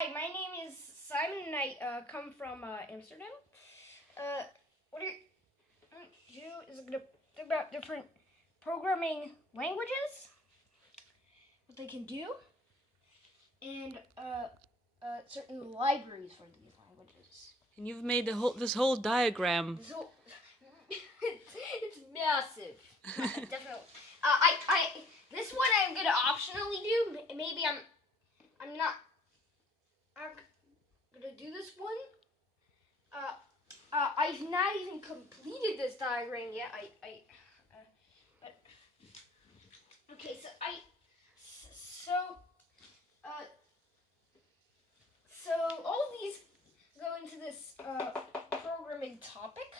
Hi, my name is Simon and I come from Amsterdam. What are you do is going to think about different programming languages, what they can do, and certain libraries for these languages. And you've made this whole diagram. It's massive. Definitely. This one I'm gonna optionally do. Maybe I'm not gonna do this one. I've not even completed this diagram yet. But okay. So all of these go into this programming topic.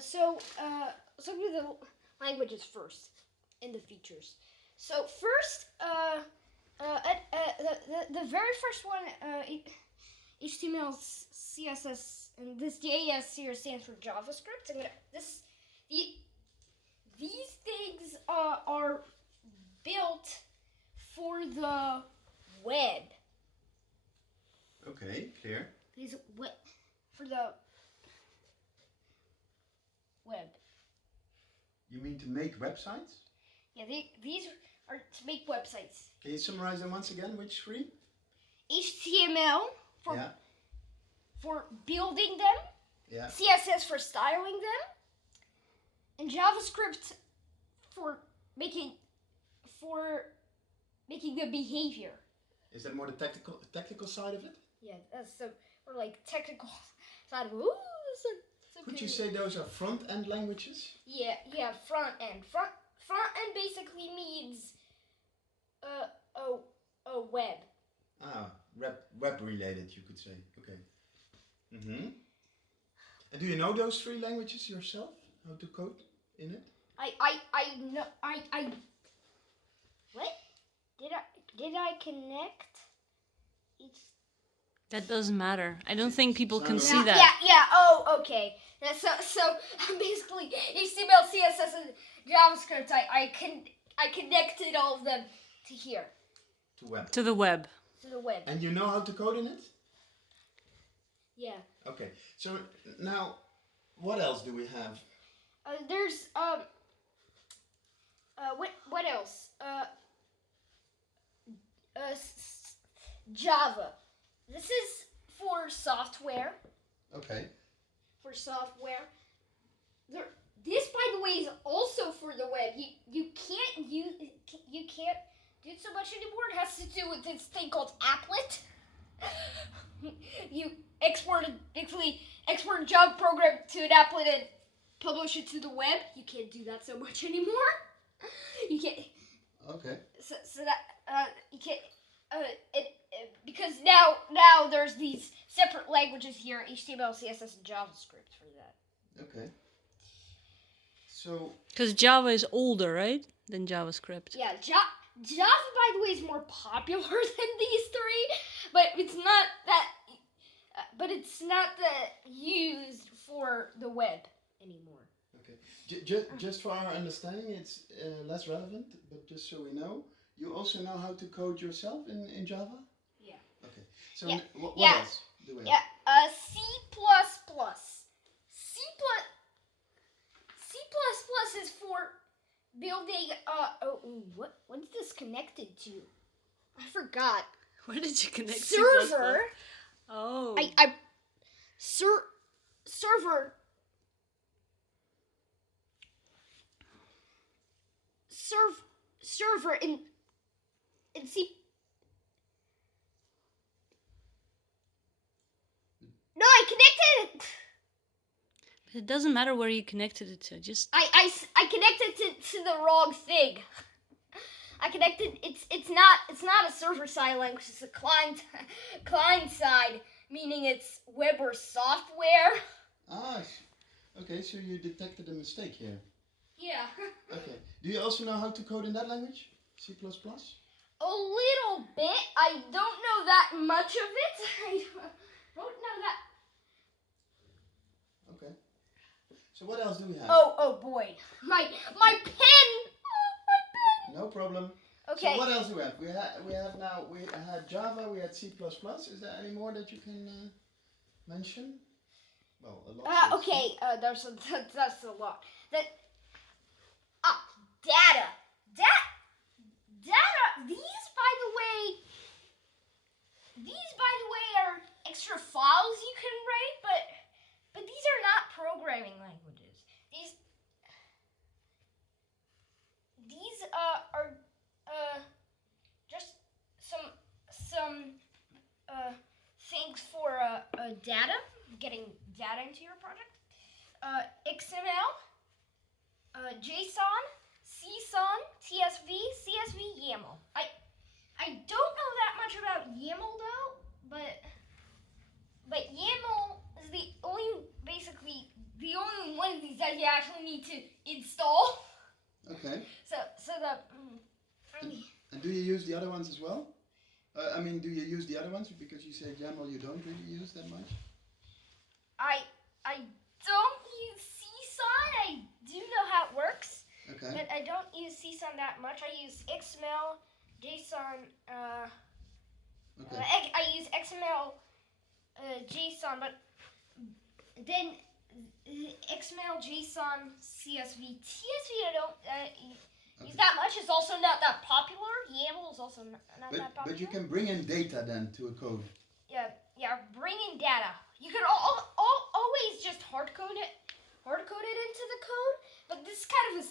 So do the languages first and the features. So first, the very first one, HTML, CSS, and this JS here stands for JavaScript. These things are built for the web. Okay, clear. These for the web. You mean to make websites? Yeah, these are to make websites. Can you summarize them once again? Which three? HTML for building them. Yeah. CSS for styling them. And JavaScript for making the behavior. Is that more the technical side of it? Yeah, that's the or like technical side of it. Could you say those are front-end languages? Yeah, front end. Front end basically means a web. Web related, you could say. Okay. And do you know those three languages yourself? How to code in it? I know what? Did I connect? That doesn't matter. I don't think people can see Yeah, that. yeah. Oh, okay. So basically, HTML, CSS, and JavaScript. I connected all of them to here. To the web. To the web. And you know how to code in it? Yeah. Okay. So now, what else do we have? There's what else? Java. This is for software. Okay. For software. This, by the way, is also for the web. You can't do it so much anymore. It has to do with this thing called applet. You export a Java program to an applet and publish it to the web. You can't do that so much anymore. You can't. Okay. So that you can't. Because now there's these separate languages here: HTML, CSS, and JavaScript for that. Okay. So. Because Java is older, right, than JavaScript. Yeah, Java, by the way, is more popular than these three, but it's not that. But it's not that used for the web anymore. Okay. Just for our understanding, it's less relevant, but just so we know, you also know how to code yourself in Java? Yeah. Okay. So yeah. What else do we have? Yeah. C++. C++ is for building. What's this connected to? I forgot. Where did you connect server? C++? Oh. Server. Server in C. No, I connected it. But it doesn't matter where you connected it to. Just I connected it to the wrong thing. I connected. It's not a server side language. It's a client side, meaning it's web or software. Okay. So you detected a mistake here. Yeah. Okay. Do you also know how to code in that language? C++? A little bit. I don't know that much of it. I don't know that. Okay. So what else do we have? Oh boy. My pen. Oh, my pen. No problem. Okay. So what else do we have? We had Java. We had C++. Is there any more that you can mention? Well, a lot. Okay. That's a lot. Data. Data. These by the way are extra files you can write, but these are not programming languages. These are just some things for data, getting data into your project. XML, JSON, CSON, CSV, YAML. I don't know that much about YAML though, but YAML is basically the only one of these that you actually need to install. Okay. So the. And do you use the other ones as well? Do you use the other ones? Because you say YAML you don't really use that much. I don't use CSON. I do know how it works. Okay. But I don't use CSON that much. I use XML, JSON. Okay. I use XML, JSON, but then XML, JSON, CSV. CSV I don't use that much. It's also not that popular. YAML is also not that popular. But you can bring in data then to a code. Yeah, bring in data. You could always just hard code it into the code, but this kind of is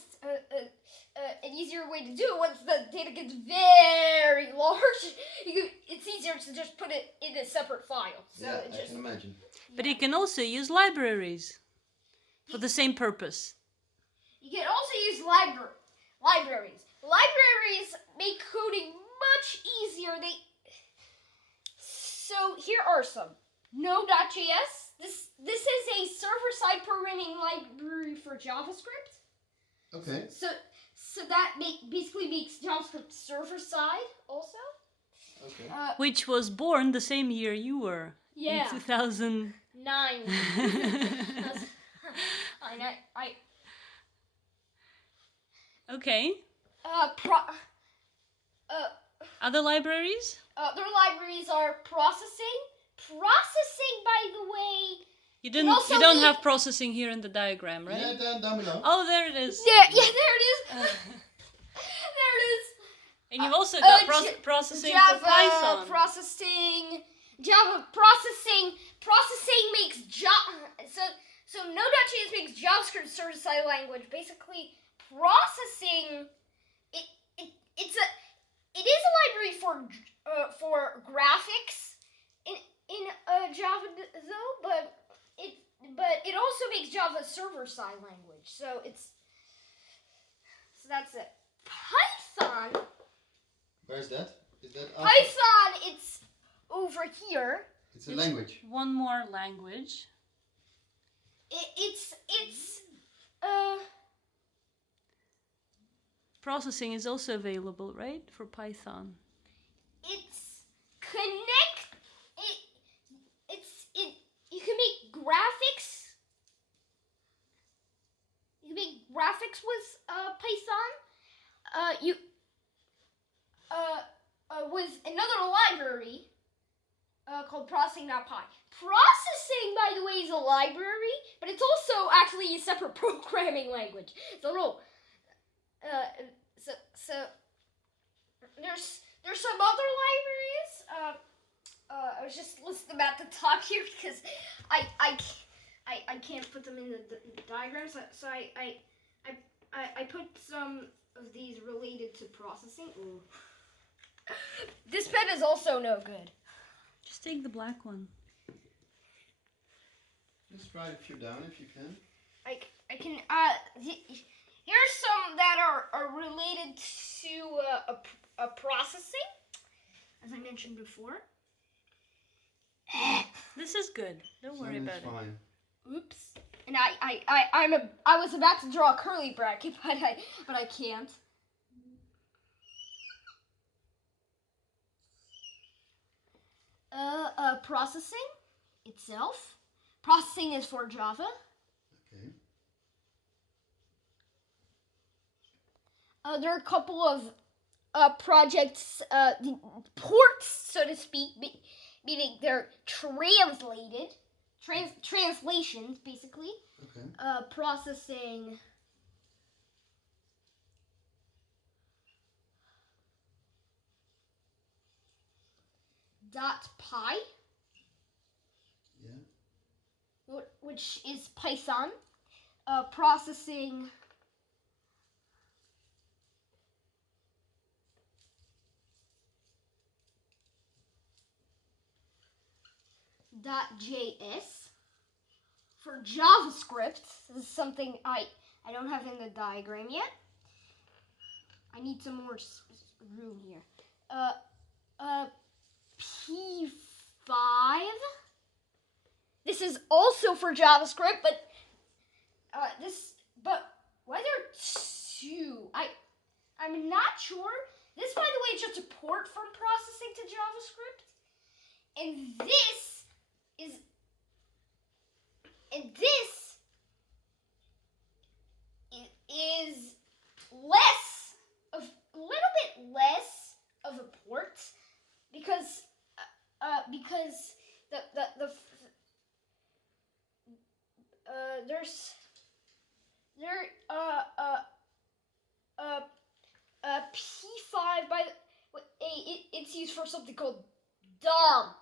an easier way to do it. Once the data gets very large, it's easier to just put it in a separate file. So Yeah, I can imagine. But you can also use libraries for the same purpose. You can also use libraries. Libraries make coding much easier. So here are some. Node.js. This is a server-side programming library for JavaScript. Okay. So that basically makes JavaScript server-side also. Okay. Which was born the same year you were. Yeah. In 2009. 9. Okay. Other libraries? Other libraries are processing. Processing, by the way. You don't have processing here in the diagram, right? Yeah, down below. Oh, there it is. There it is. There it is. And you've also got processing Java for Python. Java processing. Processing makes so Node.js makes JavaScript server-side language. Basically, processing it is a library for graphics in Java though, but it also makes Java a server-side language. So that's it. Python. Where's that? Is that after? Python, it's over here. It's a language. One more language. It's Processing is also available, right, for Python? it's you can make graphics. You can make graphics with Python. With another library called processing.py. Processing, by the way, is a library, but it's also actually a separate programming language. It's a little. So there's some other libraries. I was just listing them at the top here because I can't put them in the diagrams. So I put some of these related to processing. Ooh. This pen is also no good. Just take the black one. Just write a few down if you can. I can. Here's some that are related to a processing, as I mentioned before. This is good. Don't worry about it. Fine. Oops. And I was about to draw a curly bracket, but I can't. Processing itself. Processing is for Java. Okay. There are a couple of projects, the ports, so to speak, meaning they're translated, translations, basically. Okay. Processing .py, Yeah. which is Python. Processing .js. For JavaScript, this is something I don't have in the diagram yet. I need some more room here. P5. This is also for JavaScript, but why there are two? I'm not sure. This, by the way, is just a port from processing to JavaScript, and this is a little bit less of a port because P5 it's used for something called DOM.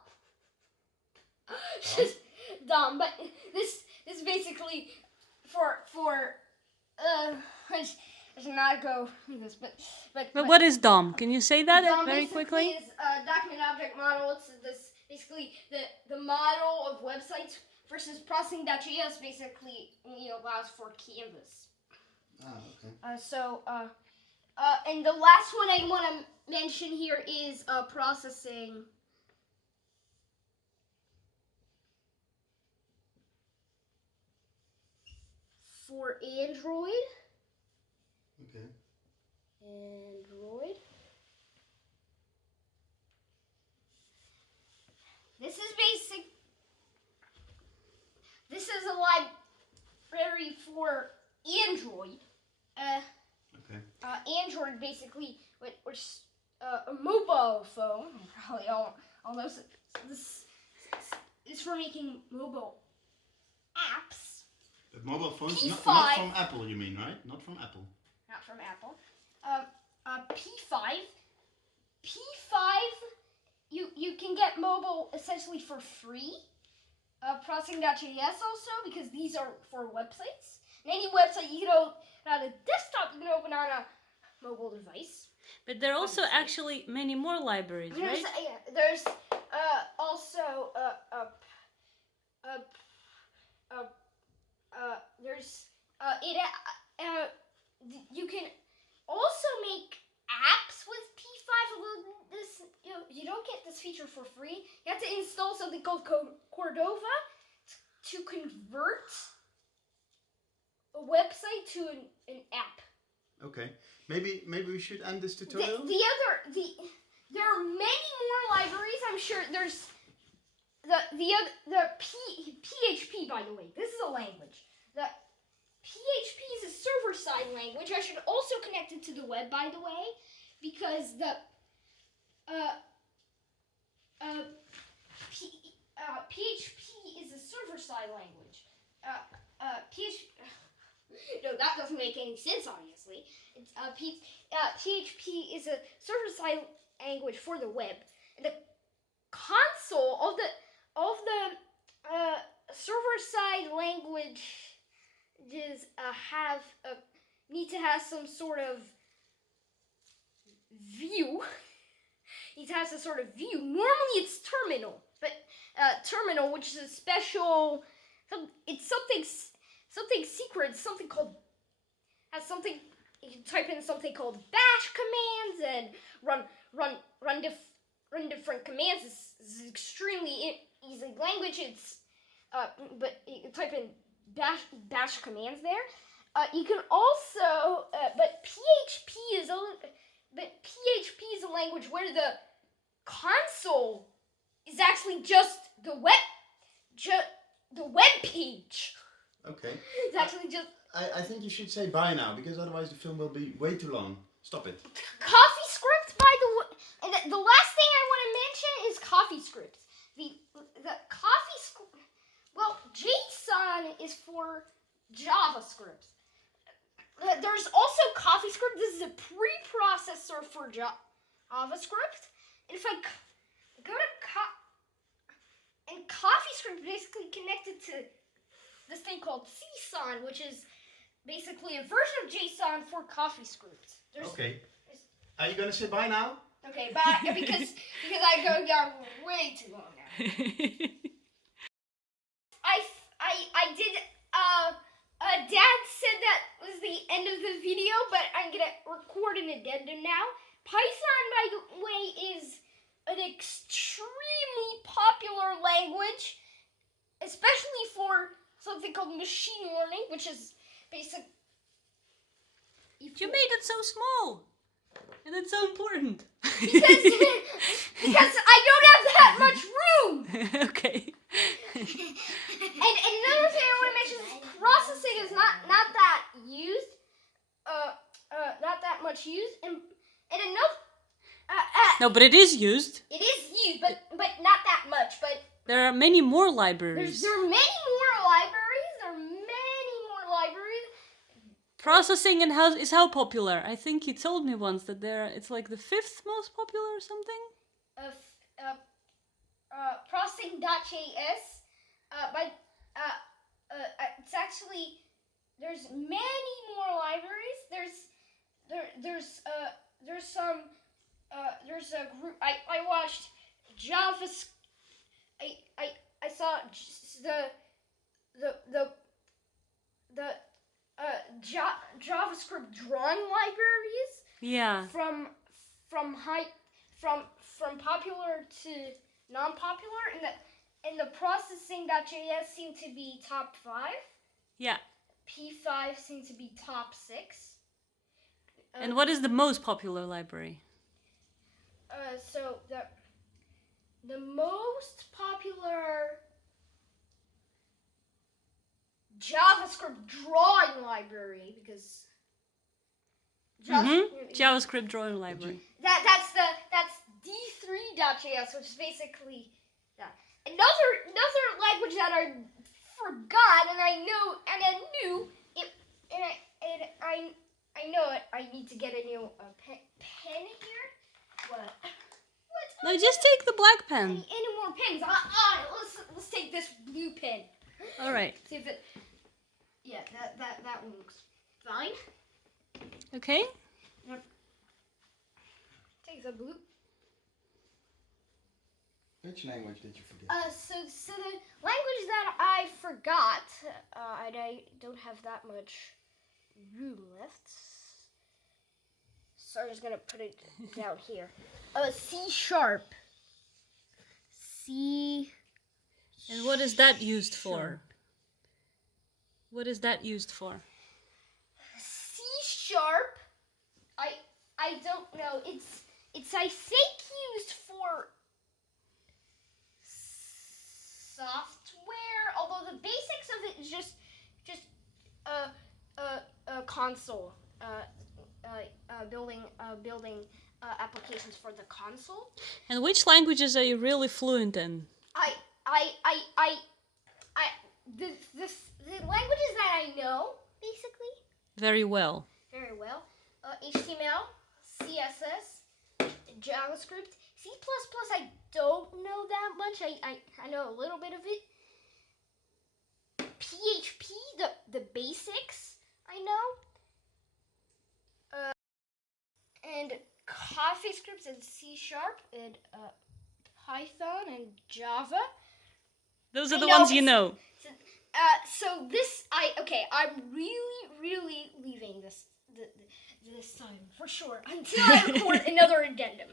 Just DOM, but this is basically for I should not go through this, but what is DOM? Can you say that DOM very basically quickly? is document object model. It's this basically the model of websites versus processing.js basically allows for canvas. Okay. And the last one I want to mention here is processing for Android. Okay. Android. This is a library for Android. Okay. Android basically, which a mobile phone. Probably all know this is for making mobile apps. But mobile phones, P5. not from Apple, you mean, right? Not from Apple. Not from Apple. P5. You can get mobile essentially for free. Processing.js also, because these are for websites. And any website you can open on a desktop, you can open on a mobile device. But there are also actually many more libraries, right? There's also you can also make apps with P5. Although this you don't get this feature for free. You have to install something called Cordova to convert a website to an app. Okay. Maybe we should end this tutorial. There are many more libraries. I'm sure there's the PHP. By the way, this is a language. The PHP is a server-side language. I should also connect it to the web, by the way, because the PHP is a server-side language. No, that doesn't make any sense, obviously. It's, PHP is a server-side language for the web. And the console of the server-side languages need to have some sort of view. Needs to have some sort of view. Normally it's terminal, but terminal, which is a special. It's something secret. Something called you can type in something called bash commands and run different commands. It's extremely easy language. But you can type in bash commands there. You can also but PHP is a language where the console is actually just the web page. Okay. It's actually just. I think you should say bye now, because otherwise the film will be way too long. Stop it. CoffeeScript, by the way, and the last thing I want to mention is CoffeeScript. The CoffeeScript, well, JSON is for JavaScript. There's also CoffeeScript. This is a preprocessor for JavaScript. And if I go to and CoffeeScript basically connected to this thing called CSON, which is basically a version of JSON for CoffeeScript. Okay. Are you gonna say bye now? Okay, bye. because I go down way too long now. I did. Dad said that was the end of the video, but I'm gonna record an addendum now. Python, by the way, is an extremely popular language, especially for something called machine learning, which is basic. You made it so small, and it's so important. because I don't have that much room. Okay. And another thing I want to mention is processing is not that used, not that much used, and another. No, but it is used. It is used, but not that much. But There are many more libraries. there are many more libraries. There are many more libraries. Processing and is how popular. I think you told me once that it's like the 5th most popular or something. Processing.js, but it's actually there's many more libraries. There's a group. I watched JavaScript. I saw JavaScript drawing libraries. Yeah. From popular to non-popular, and the processing.js seemed to be top 5. Yeah. P5 seemed to be top 6. And what is the most popular library? So the most popular JavaScript drawing library, because JavaScript drawing library. that's D3.js, which is basically that. Another language that I forgot, and I knew it, I know it. I need to get a new pen here. What? No, just take the black pen. Any more pens? Let's take this blue pen. All right. See if it. Yeah, that one looks fine. Okay. Take the blue. Which language did you forget? So the language that I forgot, and I don't have that much room left. So I'm just gonna put it down here. C#. C. And what is that used for? What is that used for? C#. I don't know. It's I think used for software, although the basics of it is just a console, building applications for the console. And which languages are you really fluent in? The languages that I know basically Very well. very well: HTML, CSS, JavaScript. C++, I don't know that much. I know a little bit of it. PHP, the basics, I know. And CoffeeScript and C# and Python and Java. Those are the ones you know. So this, I'm really leaving this time for sure until I record another addendum.